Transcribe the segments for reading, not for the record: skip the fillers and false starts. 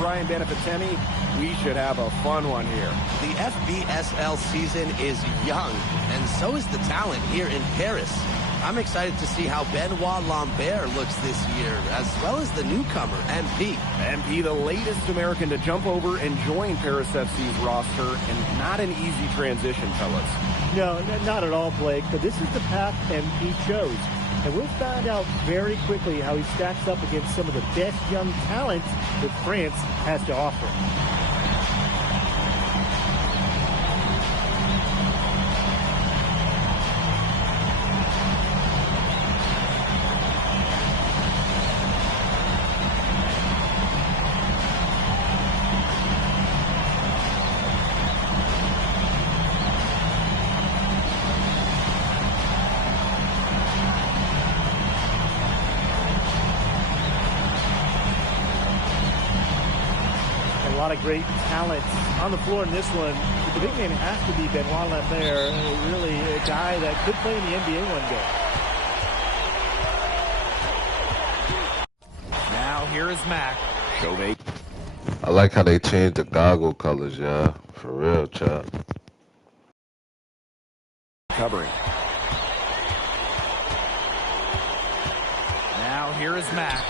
Brian Benefitemi. We should have a fun one here. The FBSL season is young, and so is the talent here in Paris. I'm excited to see how Benoit Lambert looks this year, as well as the newcomer, MP. MP, the latest American to jump over and join Paris FC's roster, and not an easy transition, fellas. No, not at all, Blake, but this is the path MP chose. And we'll find out very quickly how he stacks up against some of the best young talent that France has to offer. A lot of great talent on the floor in this one. The big name has to be Benoit Lambert, really a guy that could play in the NBA one day. Now here is Mac. Chauvet. I like how they changed the goggle colors, yeah. For real, chap. Covering. Now here is Mac.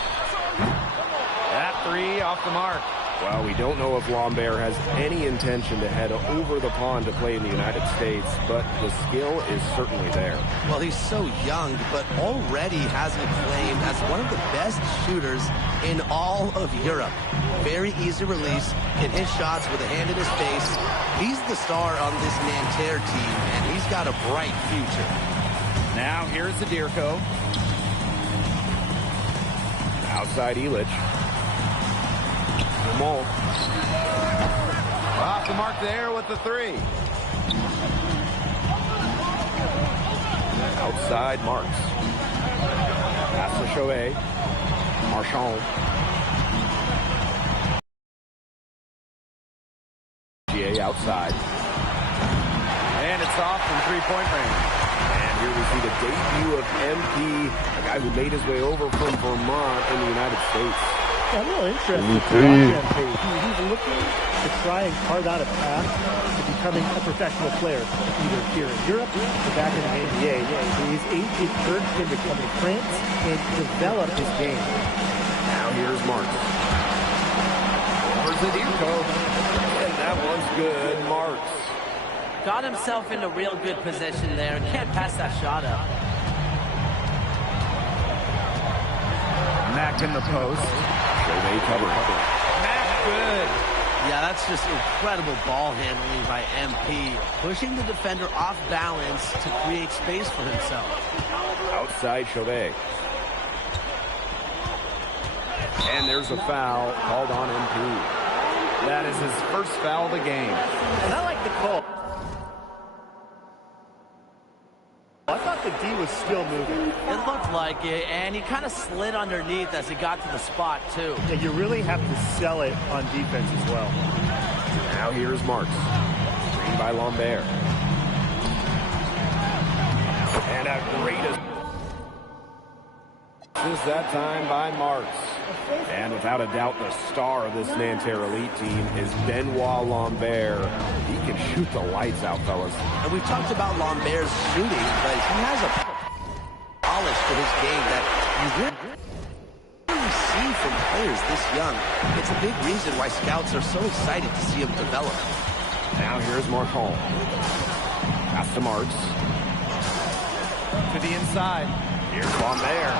That three off the mark. Well, we don't know if Lambert has any intention to head over the pond to play in the United States, but the skill is certainly there. Well, he's so young, but already has it claimed as one of the best shooters in all of Europe. Very easy release, can hit shots with a hand in his face. He's the star on this Nanterre team, and he's got a bright future. Now here's Zadirko. Outside Illich. Off the mark there with the three. Outside Marks. Pass to Chauvet. Marchand. GA outside. And it's off from three-point range. And here we see the debut of MP, a guy who made his way over from Vermont in the United States. Yeah, I'm really interested to watch MP. He's looking to try and carve out a path to becoming a professional player, either here in Europe or back in the NBA. His age encouraged him to come to France and develop his game. Now here's Marks. Over Zadirko. And that one's good. Marks. Got himself in a real good position there. Can't pass that shot up. Mac in the post. Chauvet cover. Mac good. Yeah, that's just incredible ball handling by MP, pushing the defender off balance to create space for himself. Outside Chauvet. And there's a foul called on MP. That is his first foul of the game. And I like the call. I thought the D was still moving. It looked like it, and he kind of slid underneath as he got to the spot, too. Yeah, you really have to sell it on defense as well. Now here's Marks. Screen by Lambert. And a great assist that time by Marks. And without a doubt, the star of this Nanterre elite team is Benoit Lambert. He can shoot the lights out, fellas. And we've talked about Lambert's shooting, but he has a polish to his game that you really see from players this young. It's a big reason why scouts are so excited to see him develop. Now here's Marchand. Pass to Marks. To the inside. Here's Lambert.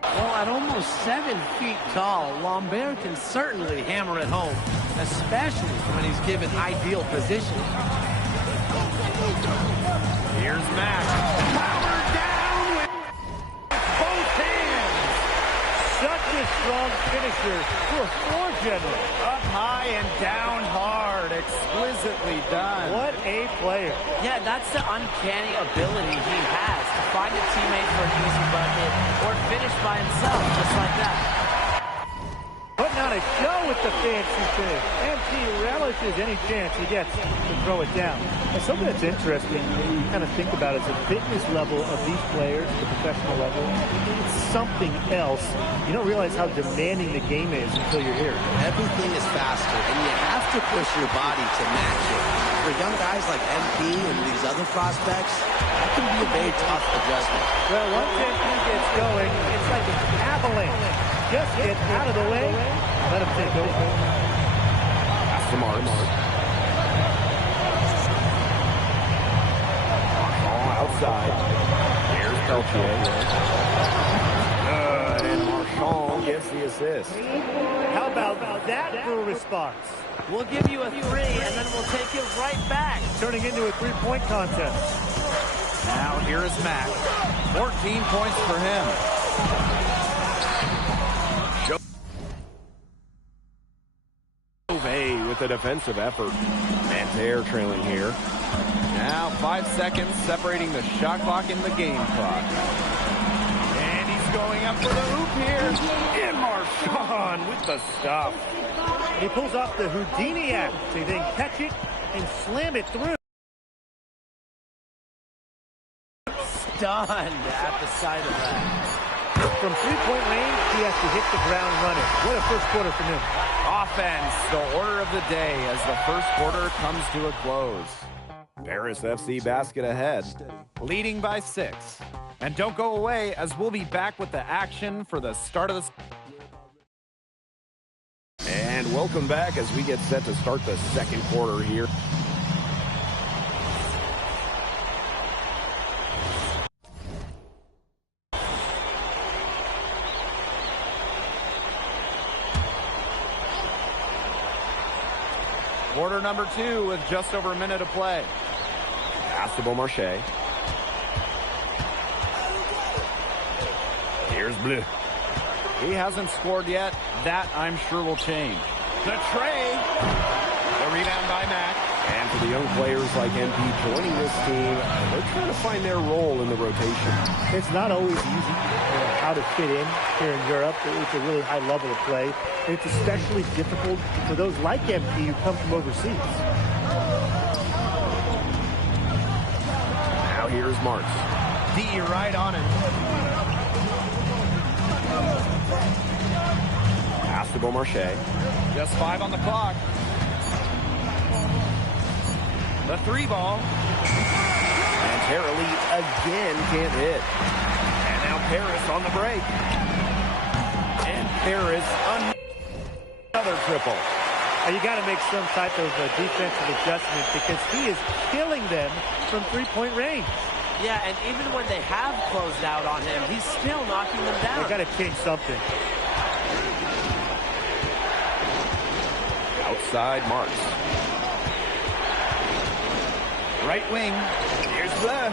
Well, at almost 7 feet tall, Lambert can certainly hammer it home, especially when he's given ideal position. Here's Mac. Power down with both hands. Such a strong finisher for a floor general. Up high and down hard. Exquisitely done. What a player. Yeah, that's the uncanny ability he has to find a teammate for an easy bucket or finish by himself, just like that. Putting on a show with the fancy finish. MP relishes any chance he gets to throw it down. And something that's interesting when you kind of think about is the fitness level of these players, the professional level. It's something else. You don't realize how demanding the game is until you're here. Everything is faster, and you have to push your body to match it. For young guys like MP and these other prospects, that can be a very tough adjustment. Well, once MP gets going, it's like an avalanche. Just get out of the way, let him take over. That's the mark. Outside. Here's Peltier. Good, and Marchand gets the assist. How about that for a response? We'll give you a 3, and then we'll take it right back. Turning into a three-point contest. Now here is Mack. 14 points for him. With a defensive effort. MyCareer trailing here. Now 5 seconds separating the shot clock and the game clock. And he's going up for the hoop here. And Marchand with the stuff. He pulls off the Houdini act to then catch it and slam it through. Stunned at the sight of that. From three-point range, he has to hit the ground running. What a first quarter from him. Offense, the order of the day as the first quarter comes to a close. Paris FC basket ahead. Leading by 6. And don't go away as we'll be back with the action for the start of the... And welcome back as we get set to start the second quarter here. Quarter number 2 with just over a minute of play. Pass to Beaumarchais. Here's Bleu. He hasn't scored yet. That, I'm sure, will change. The tray. The rebound by Mack. And for the young players like MP joining this team, they're trying to find their role in the rotation. It's not always easy how to fit in here in Europe. It's a really high level of play. And it's especially difficult for those like MP who come from overseas. Now here's Marks. D right on it. Pass to Beaumarchais. Just 5 on the clock. The 3 ball. And Tara Lee again can't hit. And now Paris on the break. And Paris another triple. You got to make some type of defensive adjustment because he is killing them from three-point range. Yeah, and even when they have closed out on him, he's still knocking them down. They got to change something. Outside Marks. Right wing. Here's Bleu.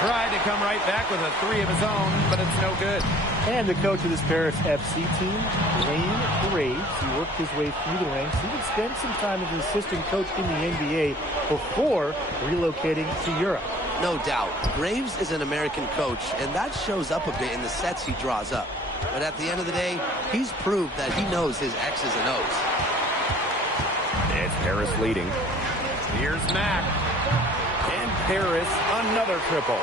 Tried to come right back with a 3 of his own, but it's no good. And the coach of this Paris FC team, Lane Graves, he worked his way through the ranks. He would spend some time as an assistant coach in the NBA before relocating to Europe. No doubt. Graves is an American coach, and that shows up a bit in the sets he draws up. But at the end of the day, he's proved that he knows his X's and O's. It's Paris leading. Here's Mack. And Paris another triple.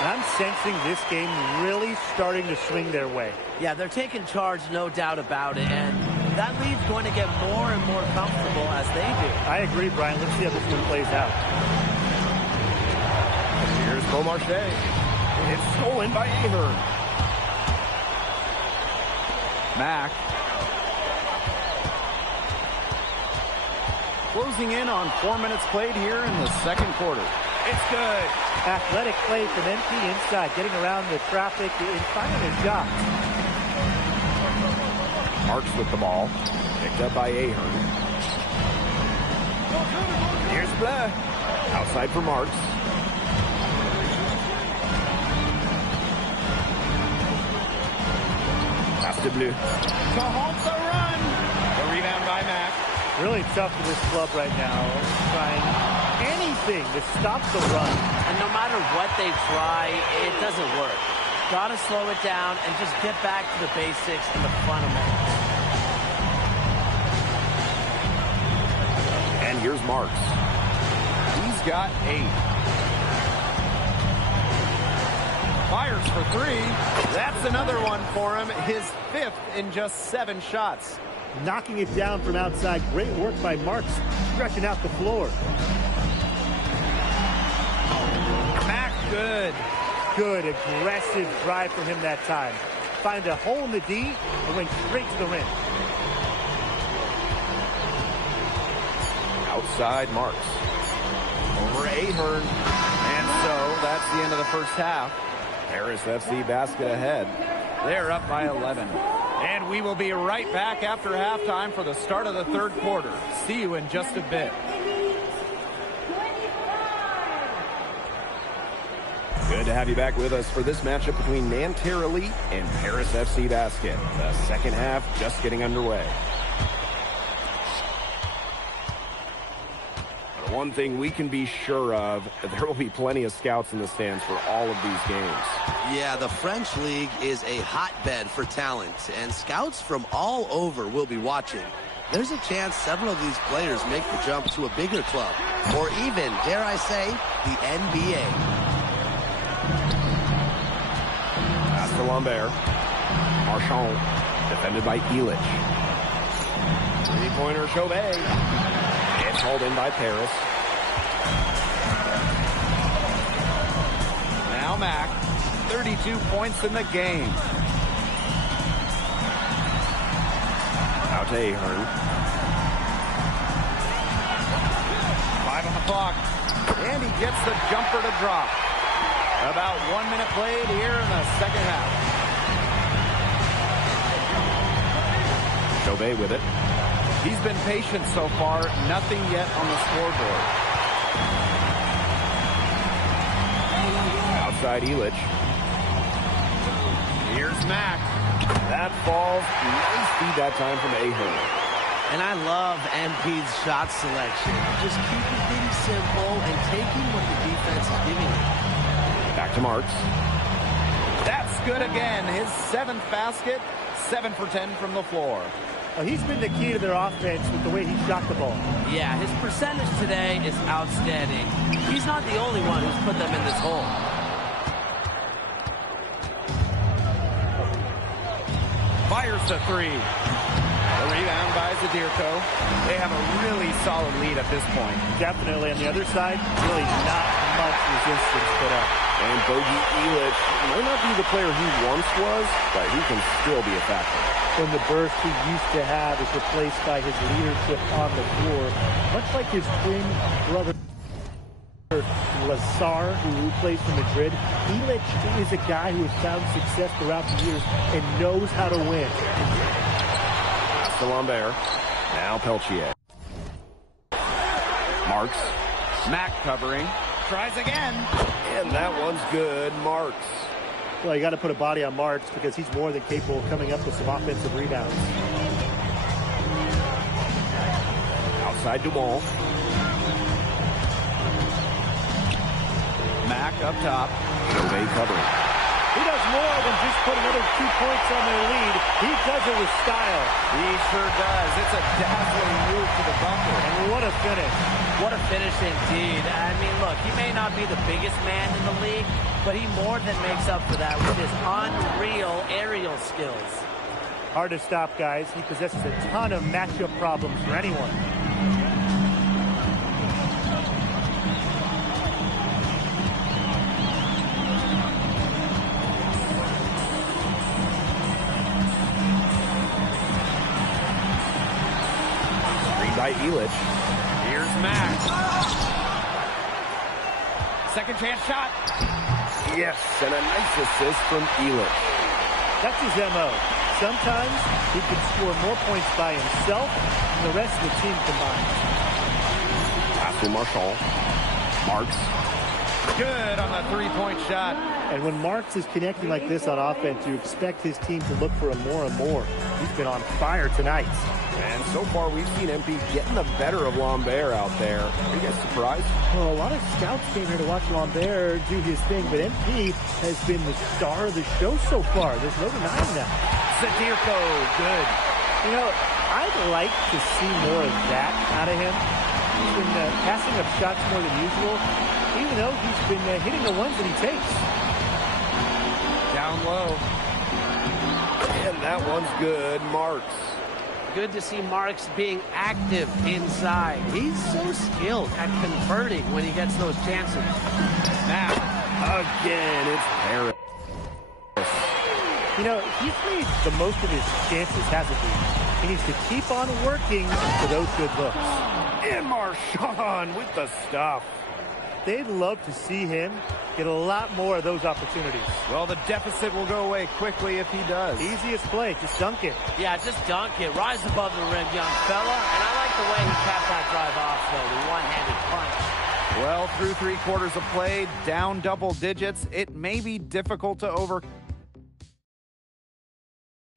And I'm sensing this game really starting to swing their way. Yeah, they're taking charge, no doubt about it. And that lead's going to get more and more comfortable as they do. I agree, Brian. Let's see how this one plays out. Here's Beaumarchais. It's stolen by Ahern. Mack. Closing in on 4 minutes played here in the second quarter. It's good. Athletic play from MP inside, getting around the traffic and finding his shot. Marks with the ball. Picked up by Ahern. Here's Bleu. Outside for Marks. Pass to Bleu. To halt the run. The rebound by Mack. Really tough for this club right now. Trying anything to stop the run. And no matter what they try, it doesn't work. Got to slow it down and just get back to the basics and the fundamentals. Marks. He's got 8. Fires for 3. That's another one for him. His 5th in just 7 shots. Knocking it down from outside. Great work by Marks, stretching out the floor. Mack, good. Good, aggressive drive from him that time. Find a hole in the D and went straight to the rim. Outside Marks. Over Ahern. And so that's the end of the first half. Paris FC basket ahead. They're up by 11. And we will be right back after halftime for the start of the third quarter. See you in just a bit. Good to have you back with us for this matchup between Nanterre Elite and Paris FC Basket. The second half just getting underway. But one thing we can be sure of, there will be plenty of scouts in the stands for all of these games. Yeah, the French League is a hotbed for talent, and scouts from all over will be watching. There's a chance several of these players make the jump to a bigger club, or even, dare I say, the NBA. Pass to Lambert. Marchand, defended by Elich. Three-pointer Chauvet. It's hauled in by Paris. Now Mack, 32 points in the game. Out to Ahern. 5 on the clock. And he gets the jumper to drop. About 1 minute played here in the second half. Chauvet with it. He's been patient so far. Nothing yet on the scoreboard. Outside Elich. Here's Mack. That falls. Nice feed that time from Ahern. And I love MP's shot selection. Just keeping things simple and taking what the defense is giving him. Back to Marks. That's good again. His 7th basket. 7 for 10 from the floor. He's been the key to their offense with the way he shot the ball. Yeah, his percentage today is outstanding. He's not the only one who's put them in this hole. Fires to 3. The rebound by Zadirko. They have a really solid lead at this point. Definitely on the other side, really not much resistance put up. And Bogey Elich might not be the player he once was, but he can still be a factor. When the burst he used to have is replaced by his leadership on the floor, much like his twin brother Lazar, who plays for Madrid. Elich is a guy who has found success throughout the years and knows how to win. Pass to Lambert. Now Peltier. Marks. Mack covering. Tries again. And that one's good. Marks. Well, you got to put a body on Marks because he's more than capable of coming up with some offensive rebounds. Outside Dumont. Mack up top. Chauvet covering. He does more than just put another 2 points on their lead. He does it with style. He sure does. It's a dazzling move to the bucket. And what a finish. What a finish indeed. I mean, look, he may not be the biggest man in the league, but he more than makes up for that with his unreal aerial skills. Hard to stop, guys. He possesses a ton of matchup problems for anyone. By Elich. Here's Mack. Second chance shot. Yes, and a nice assist from Elich. That's his MO. Sometimes he can score more points by himself than the rest of the team combined. Pass to Marchand. Marks. Good on the three-point shot. And when Marks is connecting like this on offense, you expect his team to look for him more and more. He's been on fire tonight. And so far, we've seen MP getting the better of Lambert out there. Are you guys surprised? Well, a lot of scouts came here to watch Lambert do his thing, but MP has been the star of the show so far. There's no denying that. Zadirko, good. You know, I'd like to see more of that out of him. He's been passing up shots more than usual, even though he's been hitting the ones that he takes. Down low. And that one's good. Marks. Good to see Marks being active inside. He's so skilled at converting when he gets those chances. Now, again, it's Harris. You know, he's made the most of his chances, hasn't he? He needs to keep on working for those good looks. And Marshawn with the stuff. They'd love to see him get a lot more of those opportunities. Well, the deficit will go away quickly if he does. Easiest play, just dunk it. Yeah, just dunk it. Rise above the rim, young fella. And I like the way he capped that drive off, though, the one-handed punch. Well, through 3 quarters of play, down double digits, it may be difficult to overcome.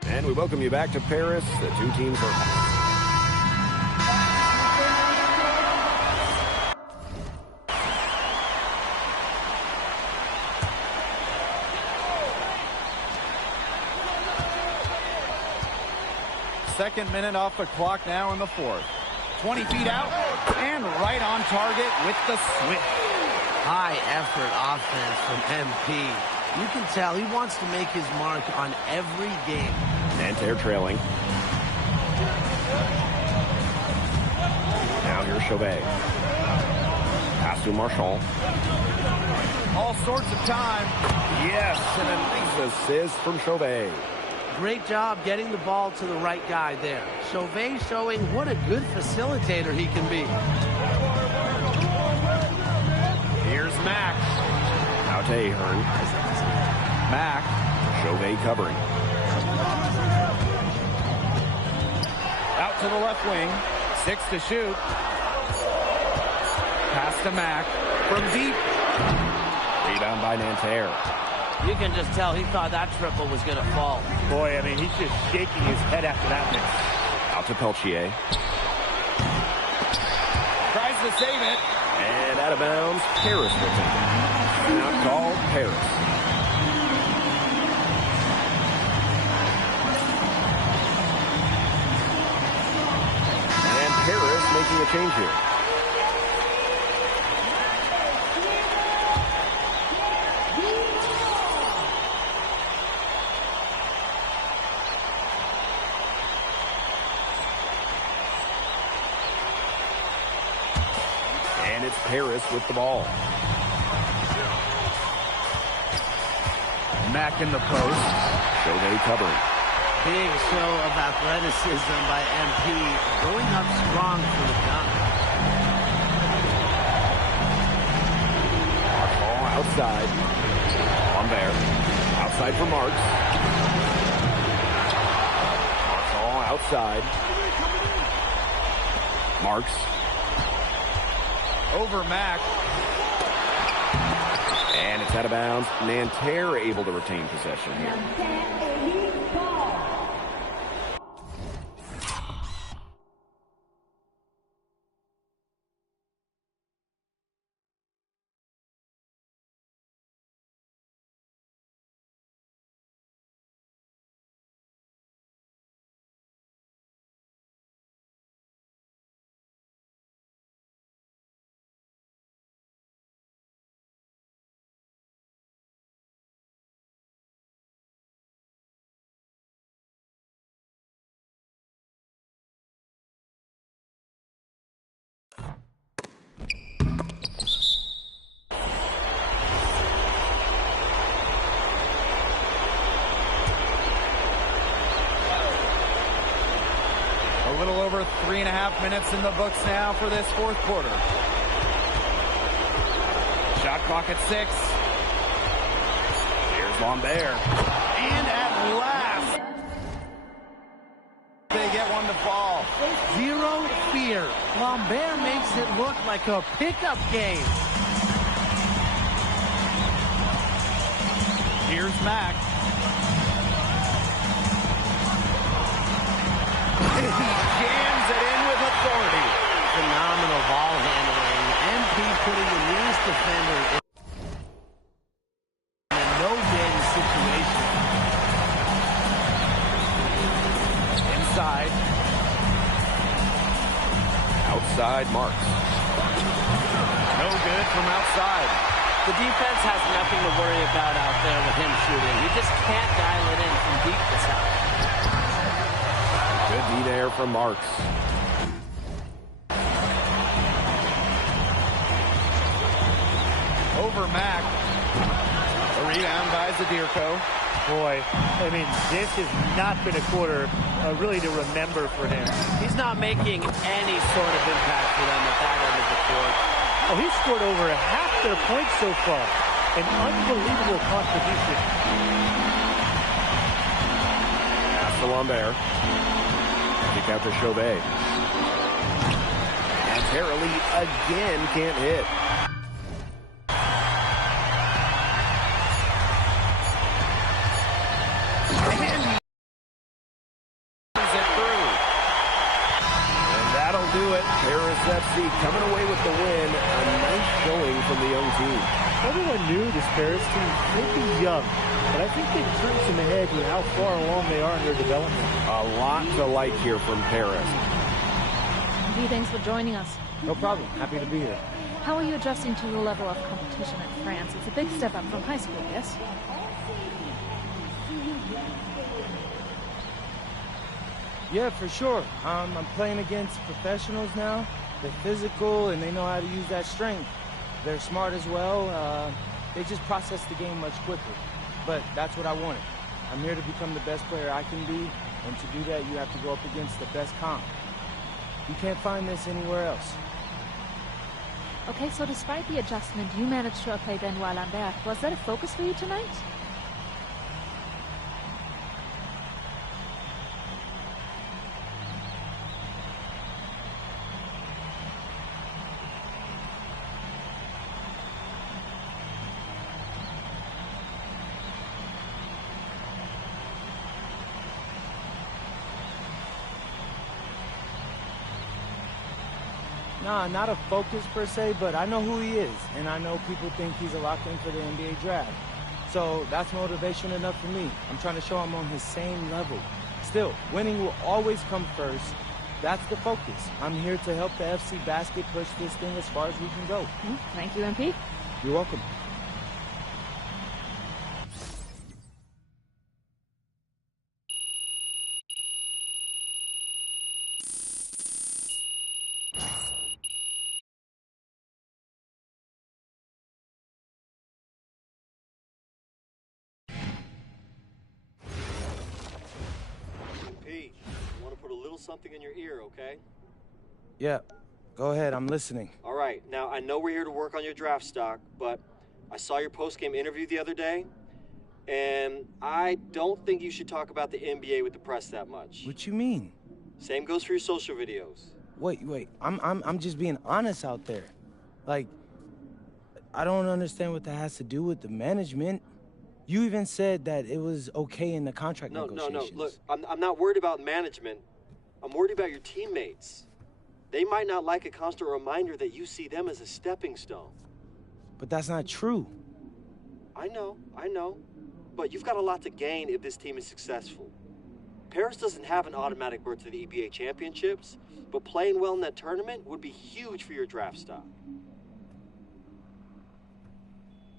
And we welcome you back to Paris. The two teams are... Second minute off the clock now in the 4th. 20 feet out and right on target with the switch. High effort offense from MP. You can tell he wants to make his mark on every game. Nanterre trailing. Now here's Chauvet. Pass to Marchand. All sorts of time. Yes, and a nice assist from Chauvet. Great job getting the ball to the right guy there. Chauvet showing what a good facilitator he can be. Here's Mack. Out to Ahern. Mack. Chauvet covering. Out to the left wing. 6 to shoot. Pass to Mack. From deep. Rebound by Nanterre. You can just tell he thought that triple was going to fall. Boy, I mean, he's just shaking his head after that miss. Out to Peltier. Tries to save it. And out of bounds, Paris will take it. Not called, Paris. And Paris making a change here. And it's Paris with the ball. Mack in the post. Chauvet covering. Big show of athleticism by MP, going up strong for the dunk. Ball outside. Lambert. Outside for Marks. Ball outside. Marks. Over Mack. And it's out of bounds. Nanterre able to retain possession here. A little over 3.5 minutes in the books now for this 4th quarter. Shot clock at 6. Here's Lambert. And at last, they get one to fall. Zero fear. Lambert makes it look like a pickup game. Here's Mack. He jams it in with authority. Phenomenal ball handling. MP putting the nearest defender in a no-win situation. Inside. side, Marks. No good from outside. The defense has nothing to worry about out there with him shooting. He just can't dial it in from deep this out. Good D there from Marks. Over Mack. A rebound by Zadirko. Boy, I mean, this has not been a quarter really to remember for him. He's not making any sort of impact for them at that end of the court. Oh, he's scored over half their points so far. An unbelievable contribution. Pass to Lambert. Kick out to Chauvet. And Terrelli again can't hit. Do it. Paris FC coming away with the win. A nice showing from the young team. Everyone knew this Paris team could be young, but I think they've turned some heads with how far along they are in their development. A lot to like here from Paris. Andy, thanks for joining us. No problem. Happy to be here. How are you adjusting to the level of competition in France? It's a big step up from high school, yes? Yeah, for sure. I'm playing against professionals now. They're physical, and they know how to use that strength. They're smart as well. They just process the game much quicker. But that's what I wanted. I'm here to become the best player I can be, and to do that, you have to go up against the best comp. You can't find this anywhere else. Okay, so despite the adjustment, you managed to outplay Benoit Lambert. Was that a focus for you tonight? Nah, not a focus per se, but I know who he is, and I know people think he's a lock-in for the NBA draft. So that's motivation enough for me. I'm trying to show I'm on his same level. Still, winning will always come first. That's the focus. I'm here to help the FC Basket push this thing as far as we can go. Thank you, MP. You're welcome. Something in your ear, okay? Yeah, go ahead, I'm listening. All right, now I know we're here to work on your draft stock, but I saw your post-game interview the other day, and I don't think you should talk about the NBA with the press that much. What you mean? Same goes for your social videos. Wait, I'm just being honest out there. Like, I don't understand what that has to do with the management. You even said that it was okay in the contract negotiations. No, look, I'm not worried about management. I'm worried about your teammates. They might not like a constant reminder that you see them as a stepping stone. But that's not true. I know. But you've got a lot to gain if this team is successful. Paris doesn't have an automatic berth to the EBA championships, but playing well in that tournament would be huge for your draft stock.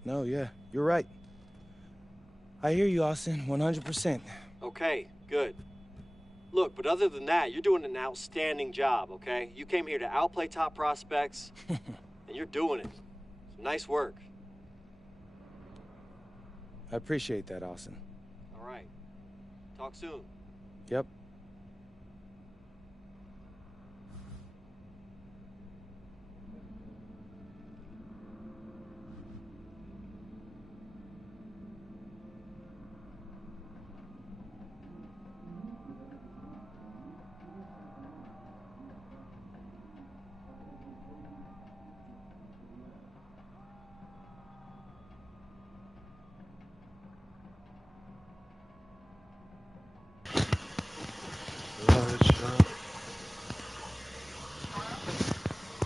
No, yeah, you're right. I hear you, Austin, 100%. Okay, good. Look, but other than that, you're doing an outstanding job, okay? You came here to outplay top prospects, and you're doing it. Nice work. I appreciate that, Austin. All right. Talk soon. Yep.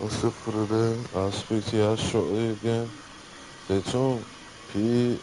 That's it for today. I'll speak to y'all shortly again. Stay tuned. Peace.